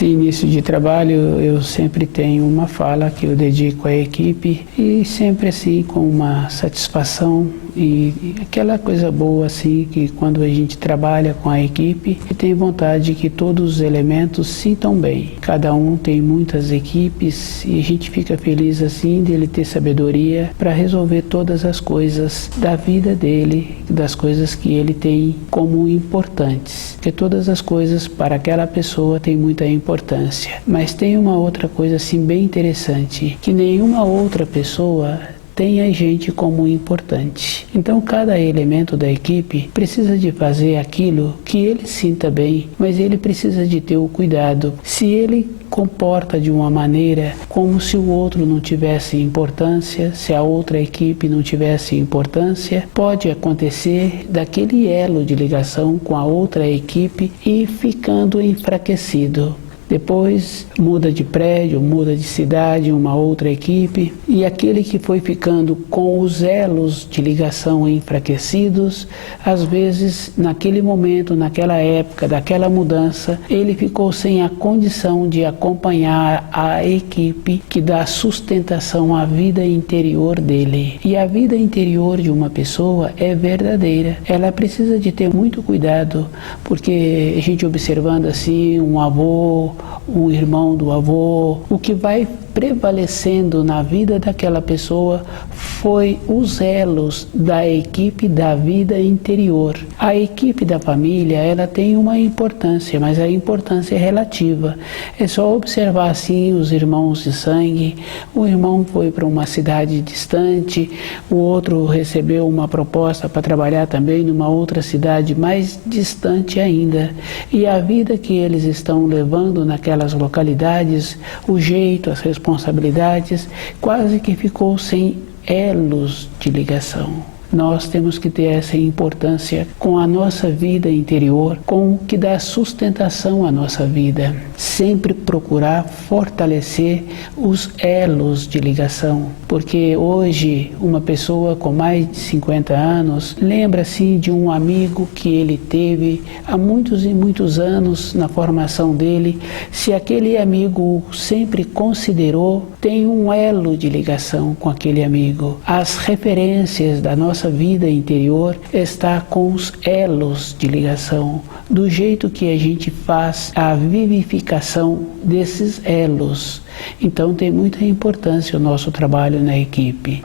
Esse início de trabalho eu sempre tenho uma fala que eu dedico à equipe e sempre assim com uma satisfação e aquela coisa boa assim que quando a gente trabalha com a equipe e tem vontade que todos os elementos sintam bem. Cada um tem muitas equipes e a gente fica feliz assim de ele ter sabedoria para resolver todas as coisas da vida dele, das coisas que ele tem como importantes. Porque todas as coisas para aquela pessoa têm muita importância. Mas tem uma outra coisa assim bem interessante, que nenhuma outra pessoa tem a gente como importante. Então cada elemento da equipe precisa de fazer aquilo que ele sinta bem, mas ele precisa de ter o cuidado. Se ele comporta de uma maneira como se o outro não tivesse importância, se a outra equipe não tivesse importância, pode acontecer daquele elo de ligação com a outra equipe e ficando enfraquecido. Depois muda de prédio, muda de cidade, uma outra equipe, e aquele que foi ficando com os elos de ligação enfraquecidos, às vezes naquele momento, naquela época, daquela mudança, ele ficou sem a condição de acompanhar a equipe que dá sustentação à vida interior dele. E a vida interior de uma pessoa é verdadeira. Ela precisa de ter muito cuidado, porque a gente observando assim um avô, um irmão do avô, o que vai prevalecendo na vida daquela pessoa foi os elos da equipe da vida interior. A equipe da família, ela tem uma importância, mas a importância é relativa. É só observar assim os irmãos de sangue. O irmão foi para uma cidade distante, o outro recebeu uma proposta para trabalhar também numa outra cidade mais distante ainda. E a vida que eles estão levando naquelas localidades, o jeito, as responsabilidades, quase que ficou sem elos de ligação. Nós temos que ter essa importância com a nossa vida interior, com o que dá sustentação à nossa vida. Sempre procurar fortalecer os elos de ligação, porque hoje uma pessoa com mais de 50 anos lembra-se de um amigo que ele teve há muitos e muitos anos na formação dele. Se aquele amigo sempre considerou, tem um elo de ligação com aquele amigo. As referências da nossa vida interior está com os elos de ligação, do jeito que a gente faz a vivificação desses elos. Então tem muita importância o nosso trabalho na equipe.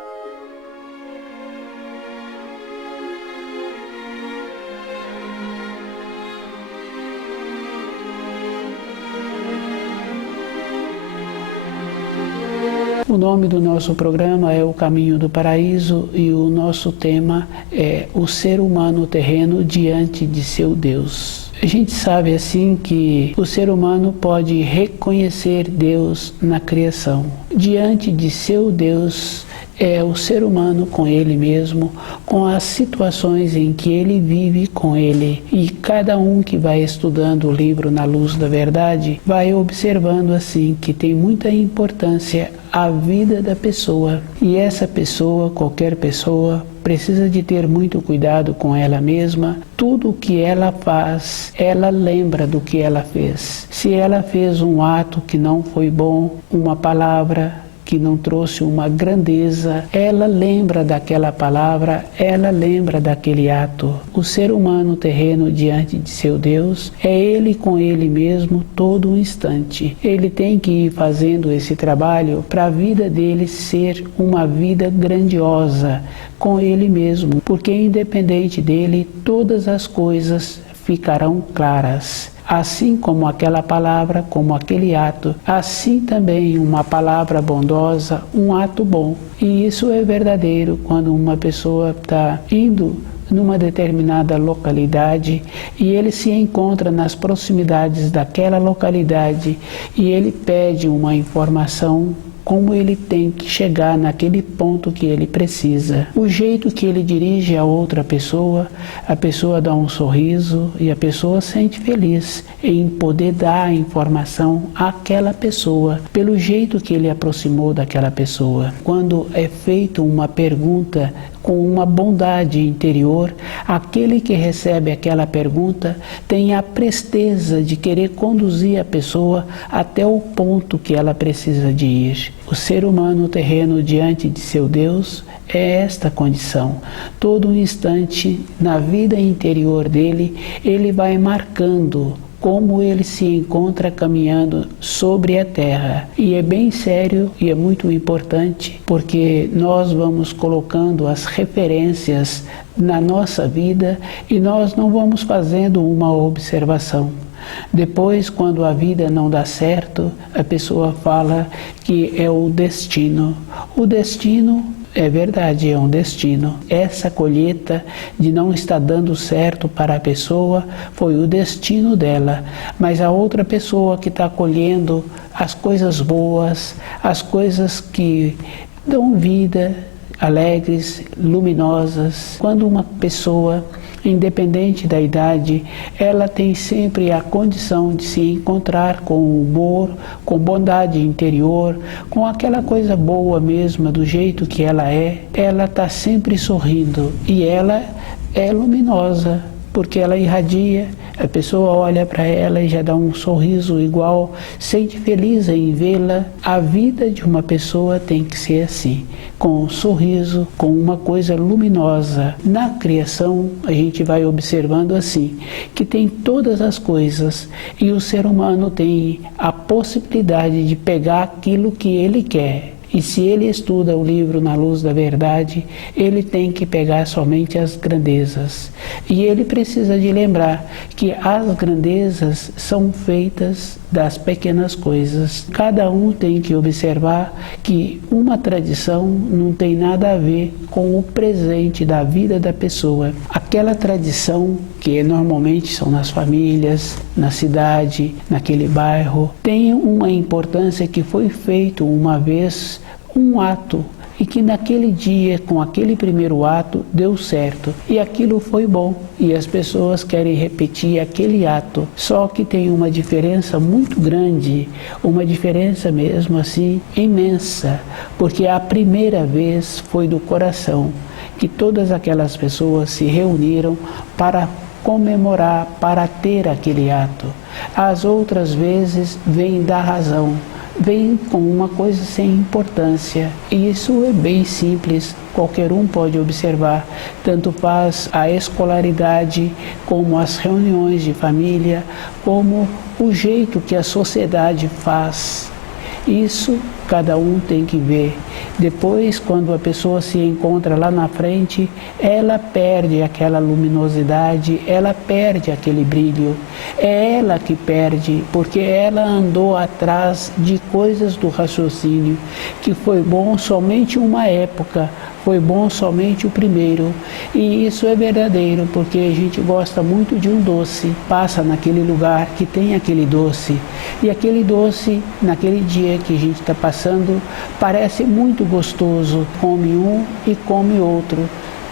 O nome do nosso programa é O Caminho do Paraíso e o nosso tema é o ser humano terreno diante de seu Deus. A gente sabe assim que o ser humano pode reconhecer Deus na criação. Diante de seu Deus é o ser humano com ele mesmo, com as situações em que ele vive com ele. E cada um que vai estudando o livro Na Luz da Verdade vai observando assim que tem muita importância a vida da pessoa. E essa pessoa, qualquer pessoa, precisa de ter muito cuidado com ela mesma. Tudo o que ela faz, ela lembra do que ela fez. Se ela fez um ato que não foi bom, uma palavra que não trouxe uma grandeza, ela lembra daquela palavra, ela lembra daquele ato. O ser humano terreno diante de seu Deus é ele com ele mesmo todo um instante. Ele tem que ir fazendo esse trabalho para a vida dele ser uma vida grandiosa com ele mesmo, porque independente dele, todas as coisas ficarão claras. Assim como aquela palavra, como aquele ato, assim também uma palavra bondosa, um ato bom. E isso é verdadeiro quando uma pessoa está indo numa determinada localidade e ele se encontra nas proximidades daquela localidade e ele pede uma informação, como ele tem que chegar naquele ponto que ele precisa. O jeito que ele dirige a outra pessoa, a pessoa dá um sorriso e a pessoa sente feliz em poder dar a informação àquela pessoa, pelo jeito que ele aproximou daquela pessoa. Quando é feita uma pergunta com uma bondade interior, aquele que recebe aquela pergunta tem a presteza de querer conduzir a pessoa até o ponto que ela precisa de ir. O ser humano terreno diante de seu Deus é esta condição. Todo instante, na vida interior dele, ele vai marcando como ele se encontra caminhando sobre a terra. E é bem sério e é muito importante, porque nós vamos colocando as referências na nossa vida e nós não vamos fazendo uma observação. Depois, quando a vida não dá certo, a pessoa fala que é o destino. O destino é verdade, é um destino. Essa colheita de não estar dando certo para a pessoa foi o destino dela. Mas a outra pessoa que está colhendo as coisas boas, as coisas que dão vida, alegres, luminosas. Quando uma pessoa, independente da idade, ela tem sempre a condição de se encontrar com humor, com bondade interior, com aquela coisa boa mesma, do jeito que ela está sempre sorrindo e ela é luminosa, porque ela irradia, a pessoa olha para ela e já dá um sorriso igual, sente feliz em vê-la. A vida de uma pessoa tem que ser assim, com um sorriso, com uma coisa luminosa. Na criação, a gente vai observando assim, que tem todas as coisas e o ser humano tem a possibilidade de pegar aquilo que ele quer. E se ele estuda o livro Na Luz da Verdade, ele tem que pegar somente as grandezas. E ele precisa de lembrar que as grandezas são feitas das pequenas coisas. Cada um tem que observar que uma tradição não tem nada a ver com o presente da vida da pessoa. Aquela tradição que normalmente são nas famílias, na cidade, naquele bairro, tem uma importância que foi feito uma vez um ato e que naquele dia, com aquele primeiro ato, deu certo. E aquilo foi bom. E as pessoas querem repetir aquele ato. Só que tem uma diferença muito grande, uma diferença mesmo assim imensa, porque a primeira vez foi do coração, que todas aquelas pessoas se reuniram para comemorar, para ter aquele ato. As outras vezes vêm da razão, vem com uma coisa sem importância. E isso é bem simples, qualquer um pode observar. Tanto faz a escolaridade, como as reuniões de família, como o jeito que a sociedade faz. Isso cada um tem que ver. Depois, quando a pessoa se encontra lá na frente, ela perde aquela luminosidade, ela perde aquele brilho. É ela que perde, porque ela andou atrás de coisas do raciocínio, que foi bom somente uma época, foi bom somente o primeiro. E isso é verdadeiro, porque a gente gosta muito de um doce, passa naquele lugar que tem aquele doce, e aquele doce, naquele dia que a gente está passando, parece muito gostoso, come um e come outro.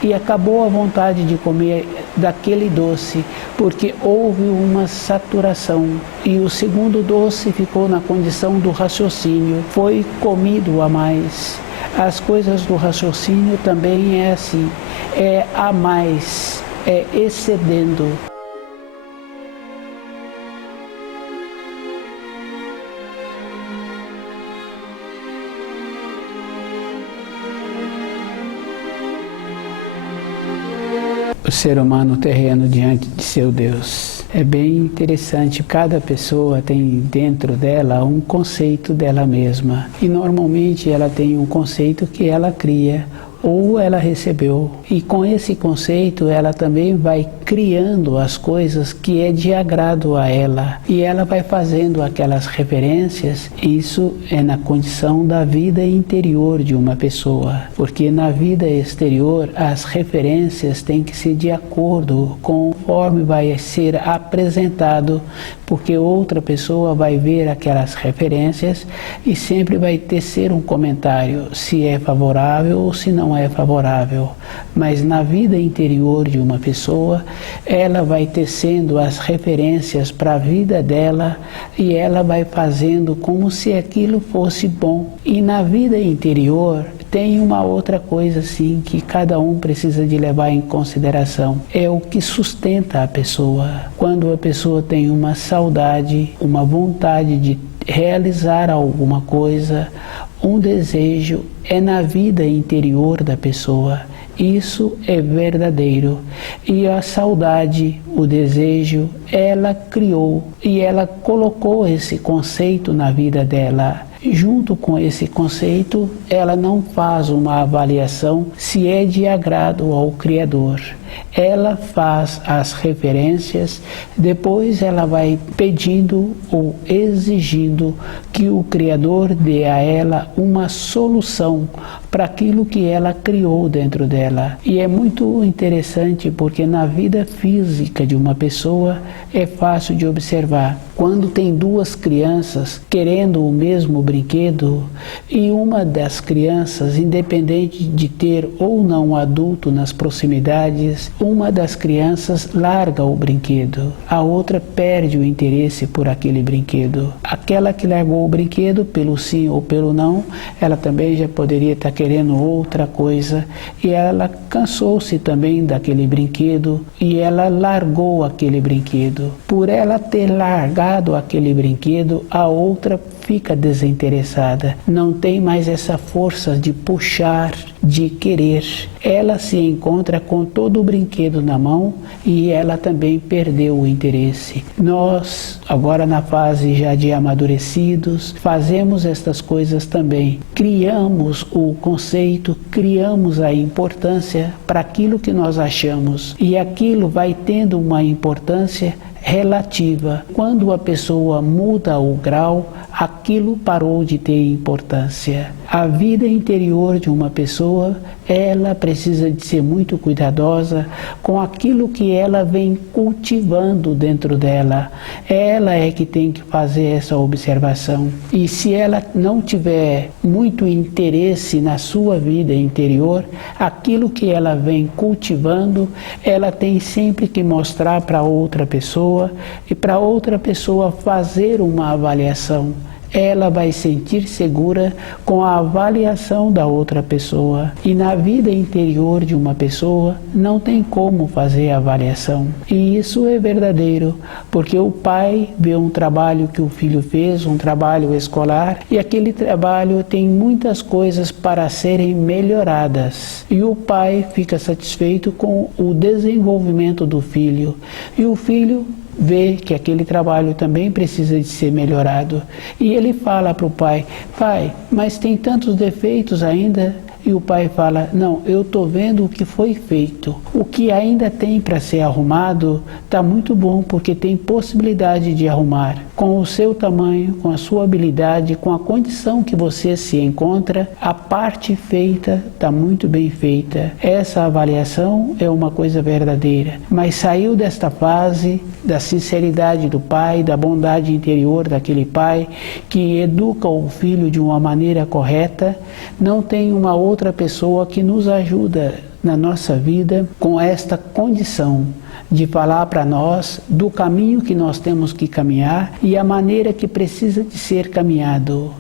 E acabou a vontade de comer daquele doce, porque houve uma saturação. E o segundo doce ficou na condição do raciocínio, foi comido a mais. As coisas do raciocínio também é assim, é a mais, é excedendo. O ser humano terreno diante de seu Deus. É bem interessante, cada pessoa tem dentro dela um conceito dela mesma. E normalmente ela tem um conceito que ela cria ou ela recebeu. E com esse conceito ela também vai criando as coisas que é de agrado a ela. E ela vai fazendo aquelas referências. Isso é na condição da vida interior de uma pessoa. Porque na vida exterior as referências têm que ser de acordo conforme vai ser apresentado, porque outra pessoa vai ver aquelas referências e sempre vai tecer um comentário, se é favorável ou se não é favorável. Mas na vida interior de uma pessoa, ela vai tecendo as referências para a vida dela e ela vai fazendo como se aquilo fosse bom. E na vida interior tem uma outra coisa assim que cada um precisa de levar em consideração. É o que sustenta a pessoa. Quando a pessoa tem uma saudade, uma vontade de realizar alguma coisa, um desejo, é na vida interior da pessoa. Isso é verdadeiro. E a saudade, o desejo, ela criou e ela colocou esse conceito na vida dela. Junto com esse conceito, ela não faz uma avaliação se é de agrado ao Criador. Ela faz as referências, depois ela vai pedindo ou exigindo que o Criador dê a ela uma solução para aquilo que ela criou dentro dela. E é muito interessante porque na vida física de uma pessoa é fácil de observar. Quando tem duas crianças querendo o mesmo brinquedo e uma das crianças, independente de ter ou não um adulto nas proximidades, uma das crianças larga o brinquedo, a outra perde o interesse por aquele brinquedo. Aquela que largou o brinquedo pelo sim ou pelo não, ela também já poderia estar querendo outra coisa e ela cansou-se também daquele brinquedo e ela largou aquele brinquedo. Por ela ter largado aquele brinquedo, a outra fica desinteressada, não tem mais essa força de puxar, de querer. Ela se encontra com todo o brinquedo na mão e ela também perdeu o interesse. Nós, agora na fase já de amadurecidos, fazemos estas coisas também. Criamos o conceito, criamos a importância para aquilo que nós achamos e aquilo vai tendo uma importância relativa. Quando a pessoa muda o grau, aquilo parou de ter importância. A vida interior de uma pessoa, ela precisa de ser muito cuidadosa com aquilo que ela vem cultivando dentro dela. Ela é que tem que fazer essa observação. E se ela não tiver muito interesse na sua vida interior, aquilo que ela vem cultivando, ela tem sempre que mostrar para outra pessoa e para outra pessoa fazer uma avaliação. Ela vai sentir segura com a avaliação da outra pessoa. E na vida interior de uma pessoa não tem como fazer avaliação. E isso é verdadeiro, porque o pai vê um trabalho que o filho fez, um trabalho escolar, e aquele trabalho tem muitas coisas para serem melhoradas. E o pai fica satisfeito com o desenvolvimento do filho. E o filho vê que aquele trabalho também precisa de ser melhorado. E ele fala para o pai: pai, mas tem tantos defeitos ainda. E o pai fala: não, eu estou vendo o que foi feito. O que ainda tem para ser arrumado está muito bom, porque tem possibilidade de arrumar. Com o seu tamanho, com a sua habilidade, com a condição que você se encontra, a parte feita está muito bem feita. Essa avaliação é uma coisa verdadeira. Mas saiu desta fase da sinceridade do pai, da bondade interior daquele pai que educa o filho de uma maneira correta, não tem uma outra pessoa que nos ajuda na nossa vida com esta condição de falar para nós do caminho que nós temos que caminhar e a maneira que precisa de ser caminhado.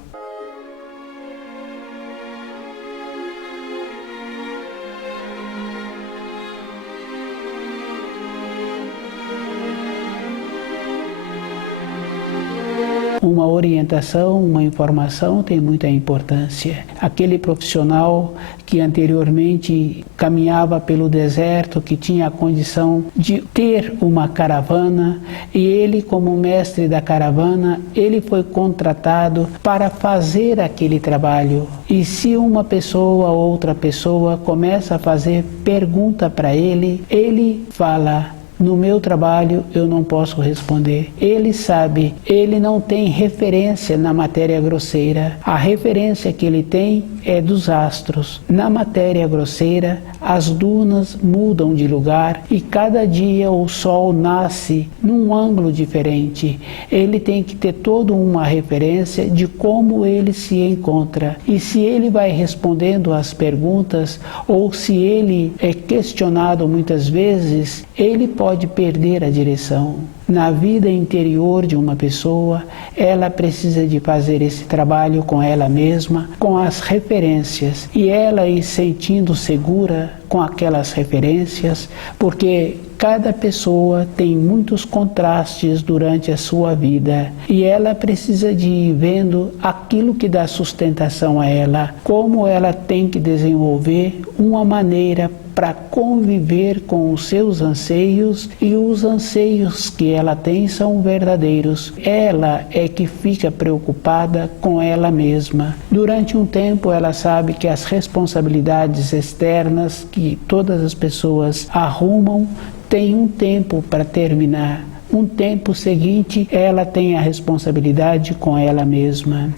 Uma orientação, uma informação tem muita importância. Aquele profissional que anteriormente caminhava pelo deserto, que tinha a condição de ter uma caravana, e ele, como mestre da caravana, ele foi contratado para fazer aquele trabalho. E se uma pessoa ou outra pessoa começa a fazer pergunta para ele, ele fala: no meu trabalho eu não posso responder. Ele sabe, ele não tem referência na matéria grosseira. A referência que ele tem é dos astros. Na matéria grosseira, as dunas mudam de lugar e cada dia o sol nasce num ângulo diferente. Ele tem que ter toda uma referência de como ele se encontra. E se ele vai respondendo às perguntas ou se ele é questionado muitas vezes, ele pode perder a direção. Na vida interior de uma pessoa, ela precisa de fazer esse trabalho com ela mesma, com as referências, e ela ir sentindo segura com aquelas referências, porque cada pessoa tem muitos contrastes durante a sua vida e ela precisa de ir vendo aquilo que dá sustentação a ela, como ela tem que desenvolver uma maneira para conviver com os seus anseios, e os anseios que ela tem são verdadeiros. Ela é que fica preocupada com ela mesma. Durante um tempo ela sabe que as responsabilidades externas que todas as pessoas arrumam têm um tempo para terminar. Um tempo seguinte ela tem a responsabilidade com ela mesma.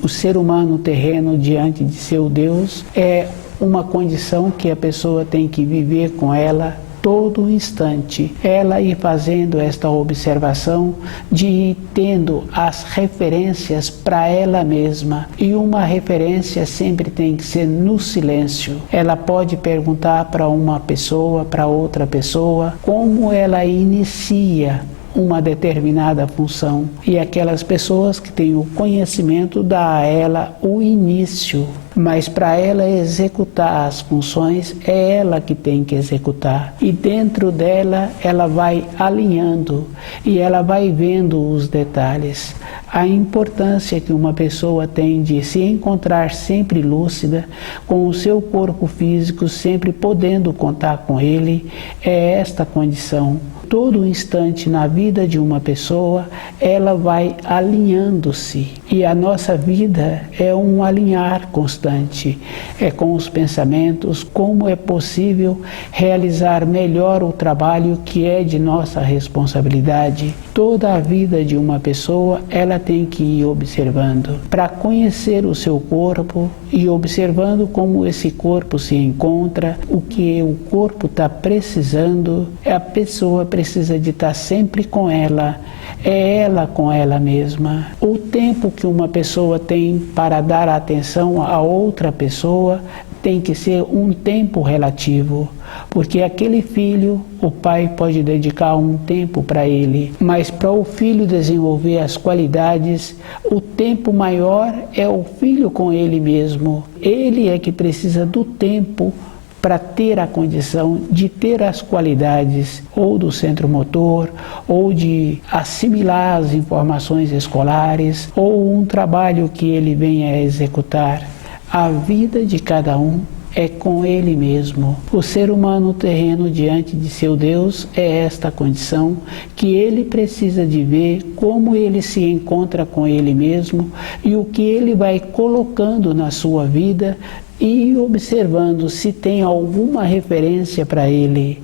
O ser humano terreno diante de seu Deus é uma condição que a pessoa tem que viver com ela todo instante. Ela ir fazendo esta observação de ir tendo as referências para ela mesma. E uma referência sempre tem que ser no silêncio. Ela pode perguntar para uma pessoa, para outra pessoa, como ela inicia uma determinada função, e aquelas pessoas que têm o conhecimento dá a ela o início, mas para ela executar as funções é ela que tem que executar, e dentro dela ela vai alinhando e ela vai vendo os detalhes. A importância que uma pessoa tem de se encontrar sempre lúcida, com o seu corpo físico sempre podendo contar com ele, é esta condição. Todo instante na vida de uma pessoa, ela vai alinhando-se. E a nossa vida é um alinhar constante. É com os pensamentos, como é possível realizar melhor o trabalho que é de nossa responsabilidade. Toda a vida de uma pessoa, ela tem que ir observando, para conhecer o seu corpo e observando como esse corpo se encontra, o que o corpo está precisando, a pessoa precisa de estar sempre com ela, é ela com ela mesma. O tempo que uma pessoa tem para dar atenção a outra pessoa tem que ser um tempo relativo, porque aquele filho, o pai pode dedicar um tempo para ele, mas para o filho desenvolver as qualidades, o tempo maior é o filho com ele mesmo. Ele é que precisa do tempo para ter a condição de ter as qualidades ou do centro motor, ou de assimilar as informações escolares, ou um trabalho que ele venha a executar. A vida de cada um é com ele mesmo. O ser humano terreno diante de seu Deus é esta condição que ele precisa de ver como ele se encontra com ele mesmo e o que ele vai colocando na sua vida e observando se tem alguma referência para ele.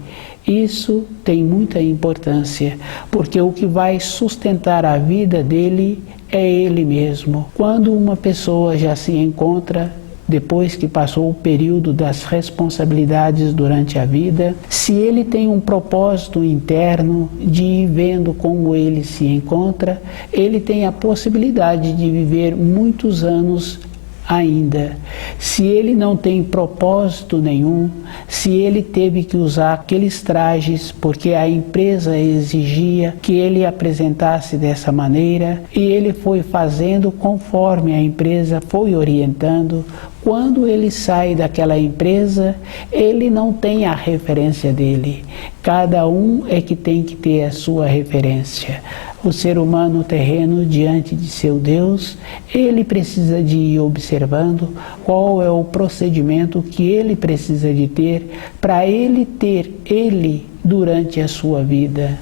Isso tem muita importância, porque o que vai sustentar a vida dele é ele mesmo. Quando uma pessoa já se encontra, depois que passou o período das responsabilidades durante a vida, se ele tem um propósito interno de ir vendo como ele se encontra, ele tem a possibilidade de viver muitos anos ainda. Se ele não tem propósito nenhum, se ele teve que usar aqueles trajes porque a empresa exigia que ele apresentasse dessa maneira e ele foi fazendo conforme a empresa foi orientando, quando ele sai daquela empresa, ele não tem a referência dele. Cada um é que tem que ter a sua referência. O ser humano terreno diante de seu Deus, ele precisa de ir observando qual é o procedimento que ele precisa de ter para ele ter ele durante a sua vida.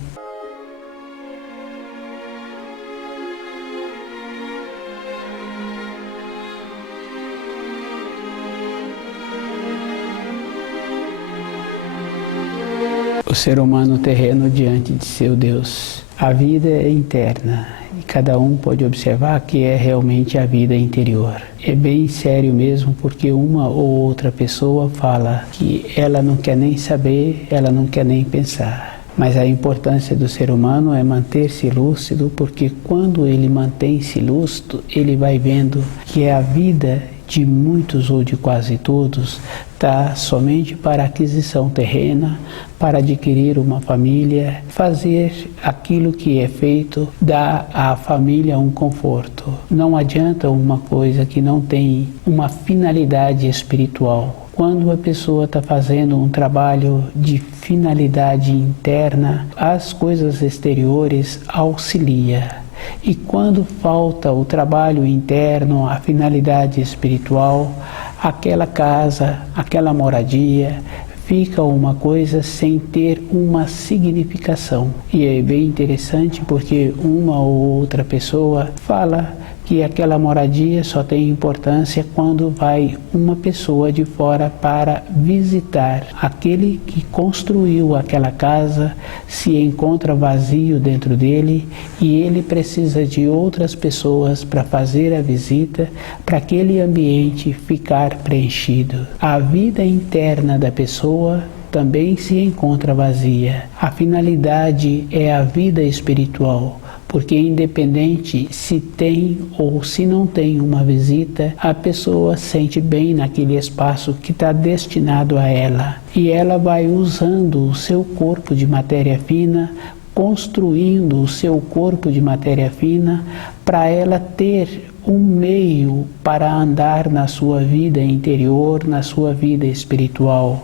O ser humano terreno diante de seu Deus. A vida é interna e cada um pode observar que é realmente a vida interior. É bem sério mesmo, porque uma ou outra pessoa fala que ela não quer nem saber, ela não quer nem pensar. Mas a importância do ser humano é manter-se lúcido, porque quando ele mantém-se lúcido, ele vai vendo que a vida de muitos ou de quase todos está somente para aquisição terrena, para adquirir uma família, fazer aquilo que é feito, dar à família um conforto. Não adianta uma coisa que não tem uma finalidade espiritual. Quando a pessoa está fazendo um trabalho de finalidade interna, as coisas exteriores auxiliam. E quando falta o trabalho interno, a finalidade espiritual, aquela casa, aquela moradia, fica uma coisa sem ter uma significação. E é bem interessante porque uma ou outra pessoa fala que aquela moradia só tem importância quando vai uma pessoa de fora para visitar. Aquele que construiu aquela casa se encontra vazio dentro dele e ele precisa de outras pessoas para fazer a visita, para aquele ambiente ficar preenchido. A vida interna da pessoa também se encontra vazia. A finalidade é a vida espiritual. Porque independente se tem ou se não tem uma visita, a pessoa sente bem naquele espaço que está destinado a ela. E ela vai usando o seu corpo de matéria fina, construindo o seu corpo de matéria fina, para ela ter um meio para andar na sua vida interior, na sua vida espiritual.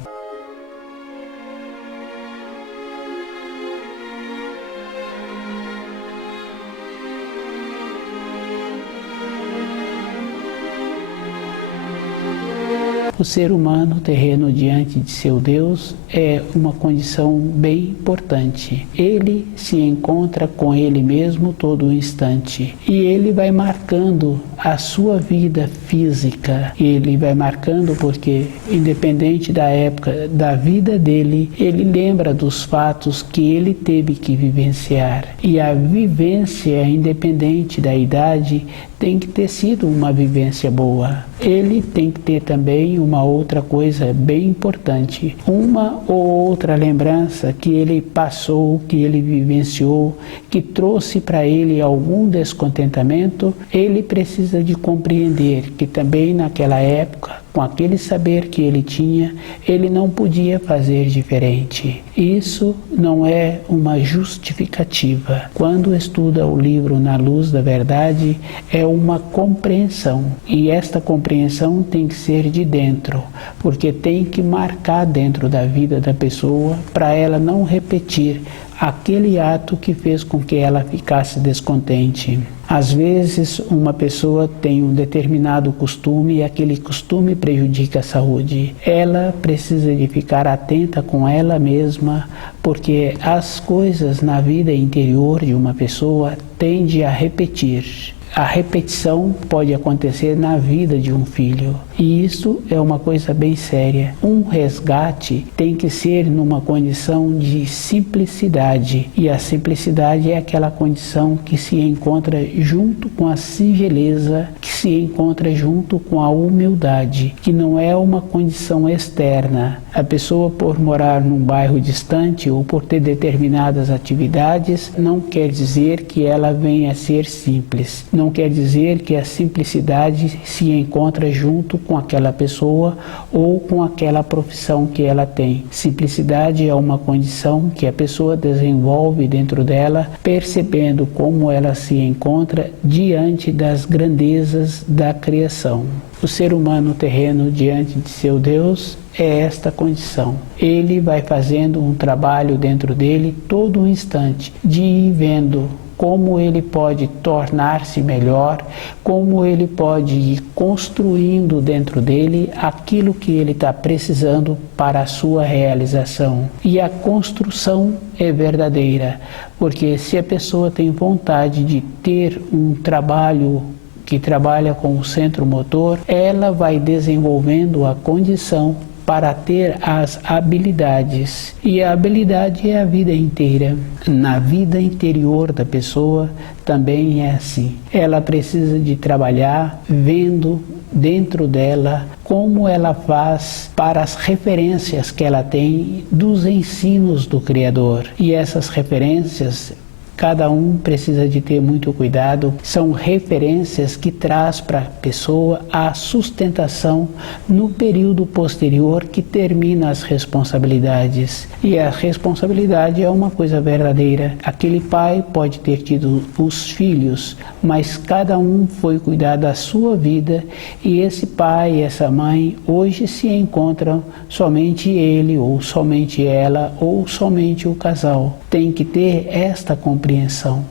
O ser humano terreno diante de seu Deus é uma condição bem importante. Ele se encontra com ele mesmo todo o instante e ele vai marcando a sua vida física. Ele vai marcando porque, independente da época da vida dele, ele lembra dos fatos que ele teve que vivenciar. E a vivência, independente da idade, tem que ter sido uma vivência boa. Ele tem que ter também uma outra coisa bem importante, uma ou outra lembrança que ele passou, que ele vivenciou, que trouxe para ele algum descontentamento. Ele precisa de compreender que também naquela época, com aquele saber que ele tinha, ele não podia fazer diferente. Isso não é uma justificativa. Quando estuda o livro Na Luz da Verdade, é uma compreensão. E esta compreensão tem que ser de dentro, porque tem que marcar dentro da vida da pessoa para ela não repetir aquele ato que fez com que ela ficasse descontente. Às vezes, uma pessoa tem um determinado costume e aquele costume prejudica a saúde. Ela precisa de ficar atenta com ela mesma, porque as coisas na vida interior de uma pessoa tendem a repetir. A repetição pode acontecer na vida de um filho e isso é uma coisa bem séria. Um resgate tem que ser numa condição de simplicidade e a simplicidade é aquela condição que se encontra junto com a singeleza, que se encontra junto com a humildade, que não é uma condição externa. A pessoa, por morar num bairro distante ou por ter determinadas atividades, não quer dizer que ela venha a ser simples. Não quer dizer que a simplicidade se encontra junto com aquela pessoa ou com aquela profissão que ela tem. Simplicidade é uma condição que a pessoa desenvolve dentro dela, percebendo como ela se encontra diante das grandezas da criação. O ser humano terreno diante de seu Deus é esta condição. Ele vai fazendo um trabalho dentro dele todo um instante, de ir vendo como ele pode tornar-se melhor, como ele pode ir construindo dentro dele aquilo que ele está precisando para a sua realização. E a construção é verdadeira, porque se a pessoa tem vontade de ter um trabalho que trabalha com o centro motor, ela vai desenvolvendo a condição para ter as habilidades. E a habilidade é a vida inteira. Na vida interior da pessoa também é assim. Ela precisa de trabalhar vendo dentro dela como ela faz para as referências que ela tem dos ensinos do Criador. E essas referências, cada um precisa de ter muito cuidado, são referências que traz para a pessoa a sustentação no período posterior que termina as responsabilidades. E a responsabilidade é uma coisa verdadeira. Aquele pai pode ter tido os filhos, mas cada um foi cuidar da sua vida, e esse pai e essa mãe hoje se encontram somente ele, ou somente ela, ou somente o casal. Tem que ter esta compreensão.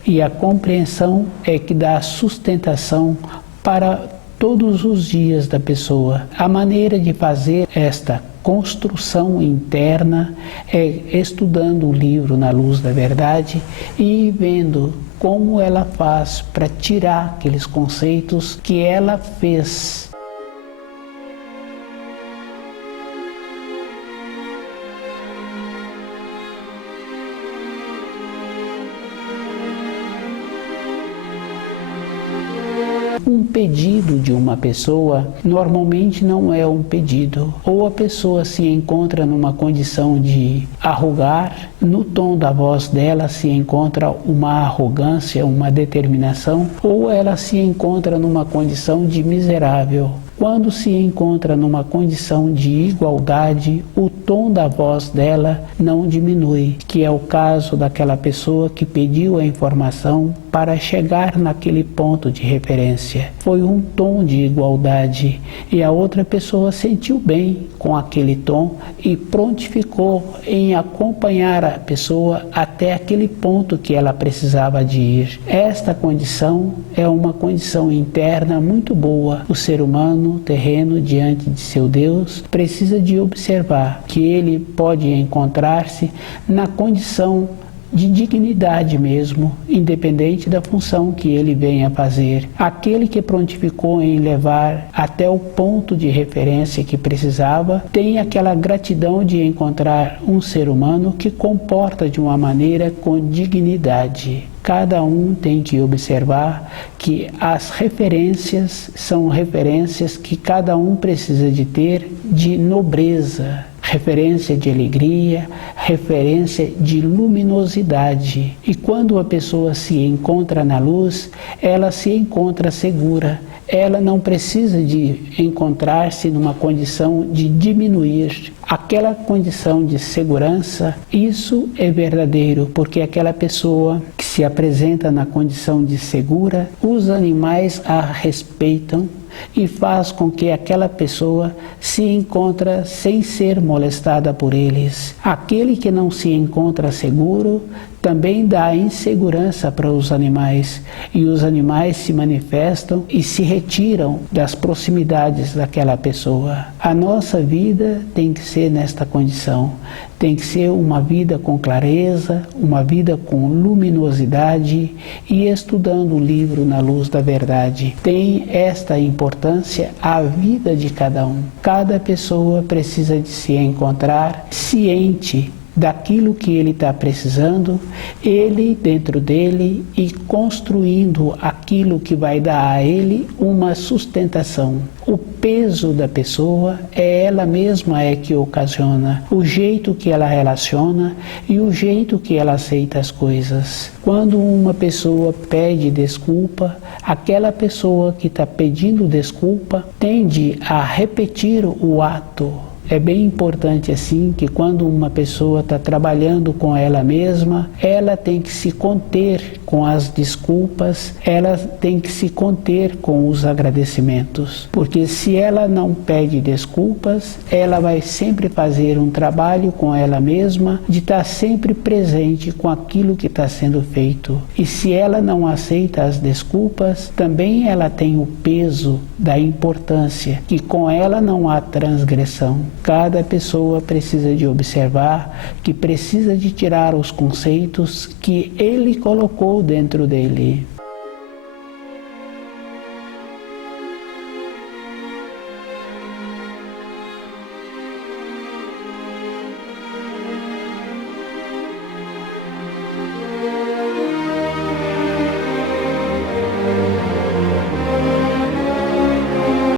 E a compreensão é que dá sustentação para todos os dias da pessoa. A maneira de fazer esta construção interna é estudando o livro Na Luz da Verdade e vendo como ela faz para tirar aqueles conceitos que ela fez. Um pedido de uma pessoa normalmente não é um pedido. Ou a pessoa se encontra numa condição de arrogar, no tom da voz dela se encontra uma arrogância, uma determinação, ou ela se encontra numa condição de miserável. Quando se encontra numa condição de igualdade, o tom da voz dela não diminui, que é o caso daquela pessoa que pediu a informação para chegar naquele ponto de referência. Foi um tom de igualdade e a outra pessoa sentiu bem com aquele tom e prontificou em acompanhar a pessoa até aquele ponto que ela precisava de ir. Esta condição é uma condição interna muito boa. O ser humano terreno diante de seu Deus precisa de observar que ele pode encontrar-se na condição de dignidade mesmo, independente da função que ele venha fazer. Aquele que prontificou em levar até o ponto de referência que precisava, tem aquela gratidão de encontrar um ser humano que comporta de uma maneira com dignidade. Cada um tem que observar que as referências são referências que cada um precisa de ter de nobreza, referência de alegria, referência de luminosidade. E quando a pessoa se encontra na luz, ela se encontra segura. Ela não precisa de encontrar-se numa condição de diminuir. Aquela condição de segurança, isso é verdadeiro, porque aquela pessoa que se apresenta na condição de segura, os animais a respeitam e faz com que aquela pessoa se encontre sem ser molestada por eles. Aquele que não se encontra seguro também dá insegurança para os animais, e os animais se manifestam e se retiram das proximidades daquela pessoa. A nossa vida tem que ser nesta condição. Tem que ser uma vida com clareza, uma vida com luminosidade e estudando o livro Na Luz da Verdade. Tem esta importância a vida de cada um. Cada pessoa precisa de se encontrar ciente daquilo que ele está precisando, ele dentro dele, e construindo aquilo que vai dar a ele uma sustentação. O peso da pessoa é ela mesma que ocasiona, o jeito que ela relaciona e o jeito que ela aceita as coisas. Quando uma pessoa pede desculpa, aquela pessoa que está pedindo desculpa tende a repetir o ato. É bem importante assim que quando uma pessoa está trabalhando com ela mesma, ela tem que se conter com as desculpas, ela tem que se conter com os agradecimentos. Porque se ela não pede desculpas, ela vai sempre fazer um trabalho com ela mesma de estar sempre presente com aquilo que está sendo feito. E se ela não aceita as desculpas, também ela tem o peso da importância, que com ela não há transgressão. Cada pessoa precisa de observar que precisa de tirar os conceitos que ele colocou dentro dele.